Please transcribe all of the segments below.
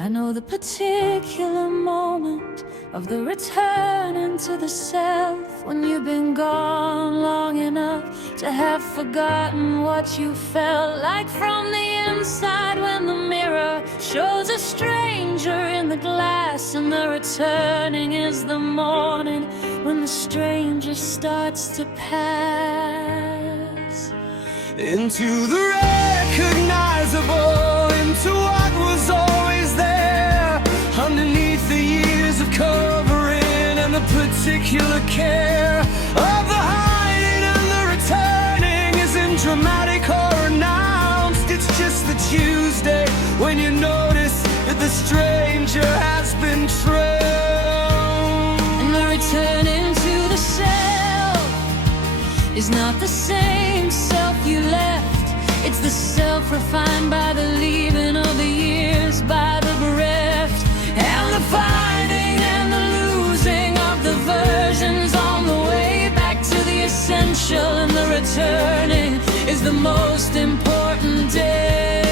I know the particular moment of the return into the self, when you've been gone long enough to have forgotten what you felt like from the inside, when the mirror shows a stranger in the glass, and the returning is the morning when the stranger starts to pass into the recognizable, into what was always there, underneath the years of covering and the particular care of the hiding and the returning isn't dramatic or announced. It's just the Tuesday when you notice that the stranger has been trailed. And the return into the self is not the same self you left. It's the self refined by the leaving of the years, by the bereft, and the finding and the losing of the versions on the way back to the essential. And the returning is the most important day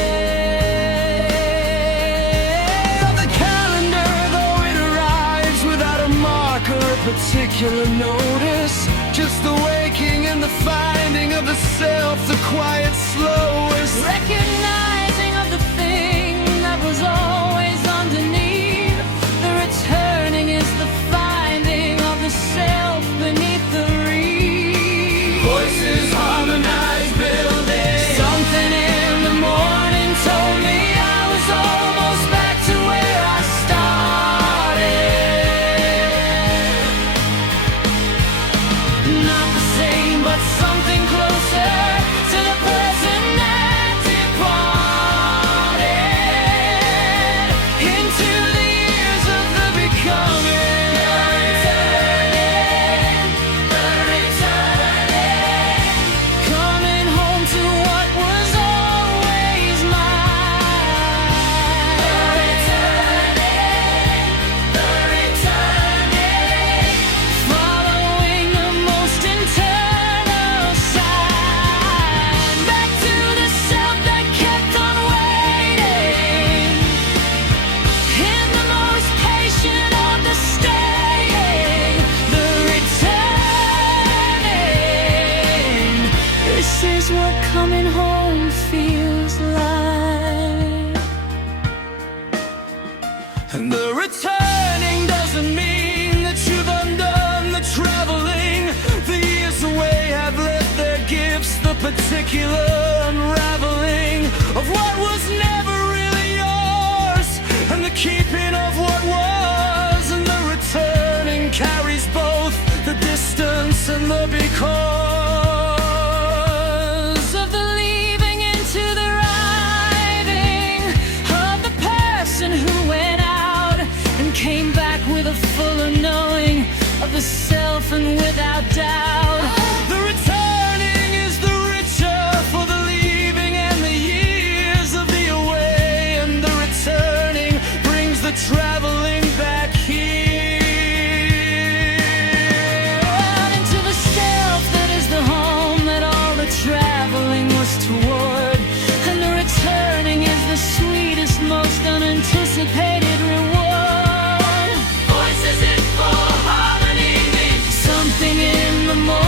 of the calendar, though it arrives without a mark or a particular notice. Just the waking and the finding of the self, the quiet slowest recognizing of the thing that was always underneath. The returning is the finding of the self beneath the reef. Voices harmonize, building. Something in the morning told me I was almost back to where I started. Not the same, but something closer to the present that departed into the years of the becoming. The returning, coming home to what was always mine. The returning, following the most internal sign, back to the self that kept on waiting, in the most patient of the staying. The returning, this is what coming home feels like. And the returning doesn't mean that you've undone the traveling. The years away have left their gifts, the particular unraveling of what was never really yours, and the keeping of what was. And the returning carries both the distance and the because Of the leaving into the arriving of the person who went out and came back with a fuller knowing of the self, and without doubt the returning is the richer for the leaving and the years of the away. And the returning brings the traveling back here. out into the self that is the home that all the traveling was toward. And the returning is the sweetest, most unanticipated reward. Voices in full harmony, Something in the morning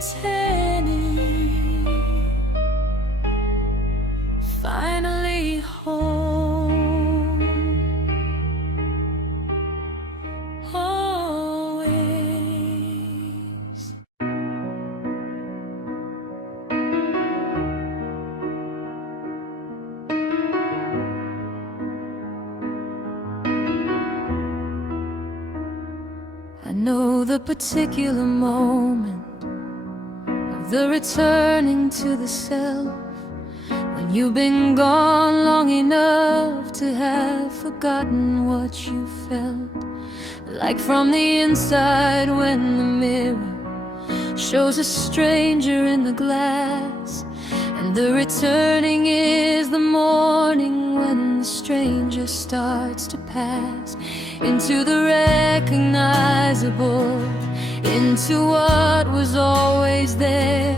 returning, finally home, always. I know the particular moment of the returning to the self, when you've been gone long enough to have forgotten what you felt. Like from the inside when the mirror shows a stranger in the glass, and the returning is the morning when the stranger starts to pass into the recognizable, into what was always there,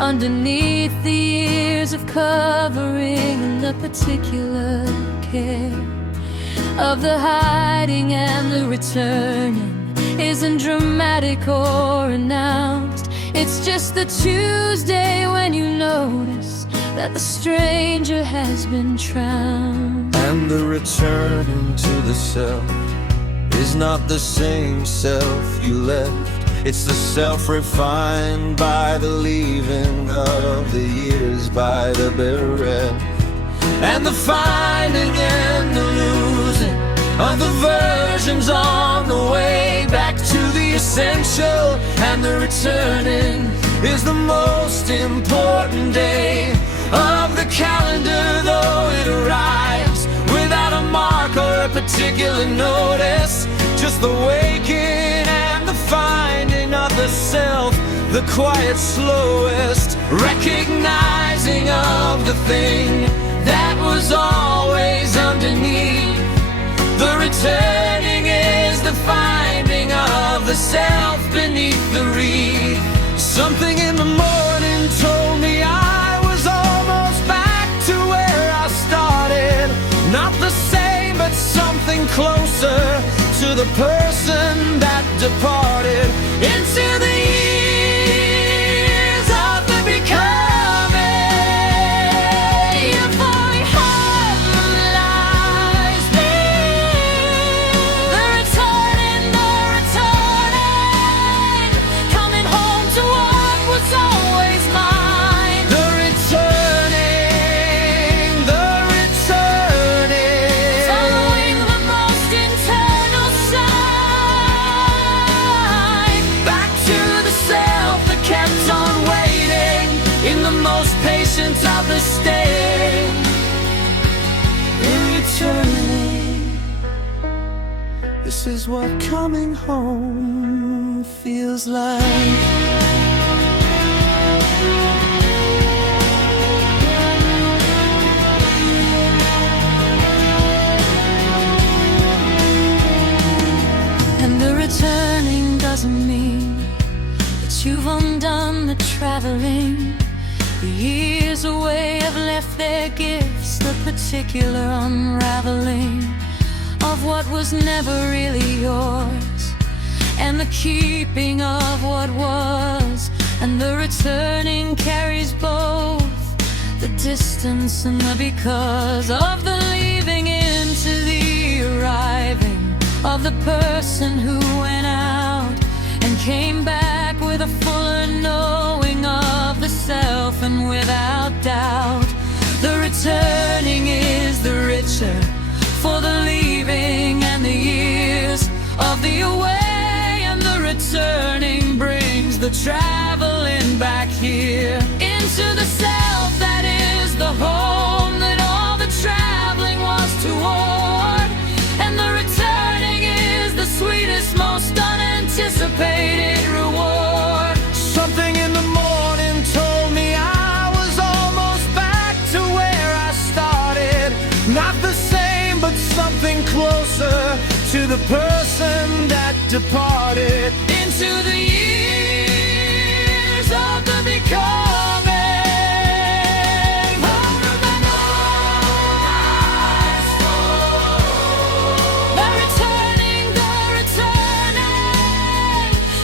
underneath the years of covering and the particular care of the hiding and the returning isn't dramatic or announced. It's just the Tuesday when you notice that the stranger has been trounced. And the returning to the self is not the same self you left. It's the self refined by the leaving of the years, by the bereft, and the finding and the losing of the versions on the way back to the essential. And the returning is the most important day of the calendar, though it arrives without a mark or a particular notice. Just the waking and the finding of the self, the quiet slowest recognizing of the thing that was always underneath. The returning is the finding of the self beneath the wreath. Something in the morning told me I was almost back to where I started. Not the same, but something closer to the person that departed into the years of the becoming. Your fully harmonized being. The returning, coming home to what was always mine. The returning, following the most internal side, back to the self that kept on waiting in the most patient of the stay. Returning, this is what coming home feels like. And the returning doesn't mean that you've undone the traveling. The years away have left their gifts, the particular unraveling of what was never really yours, and the keeping of what was. And the returning carries both the distance and the because of the leaving into the arriving of the person who went out and came back with a fuller knowing of the self. And without doubt, the returning is the richer for the leaving and the years of the away. And the returning brings the traveling back here into the self that is the home that all the traveling was toward. And the returning is the sweetest, most unanticipated reward. Something in the morning told me I was almost back to where I started. Not the same, but something closer to the person that departed into the years of the becoming. The returning,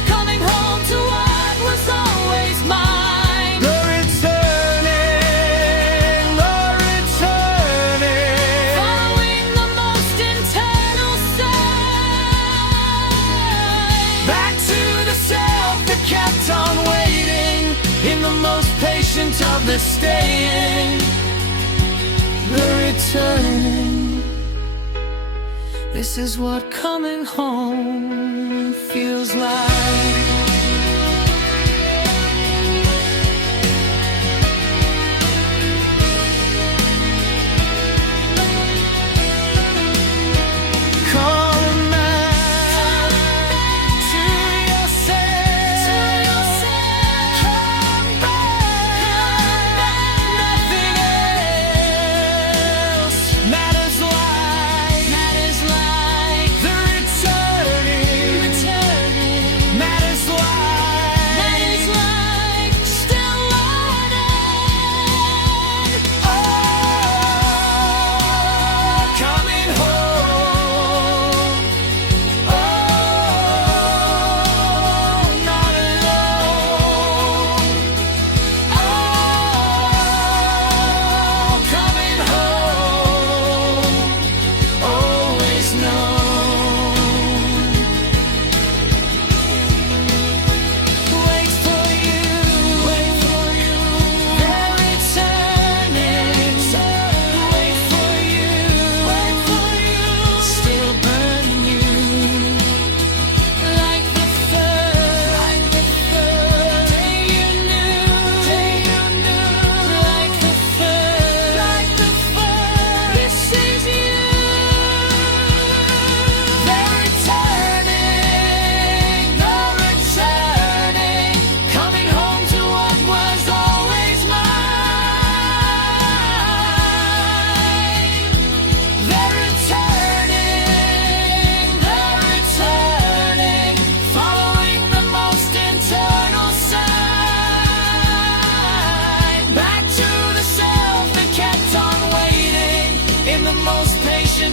coming home to what was always in the most patient of the staying, the returning. This is what coming home feels like.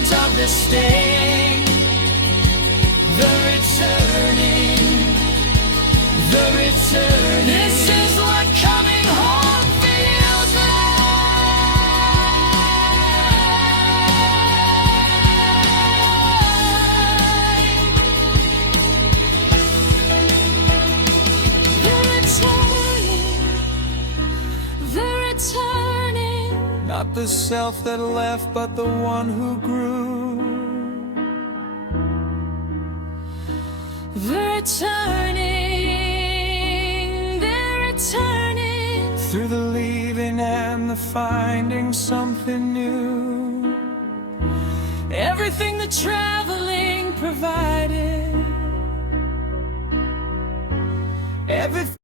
Of the staying, the returning, the returning. This is what coming home feels like. The returning, the returning. Not the self that left, but the one who grew. The returning, through the leaving and the finding something new. Everything the traveling provided, everything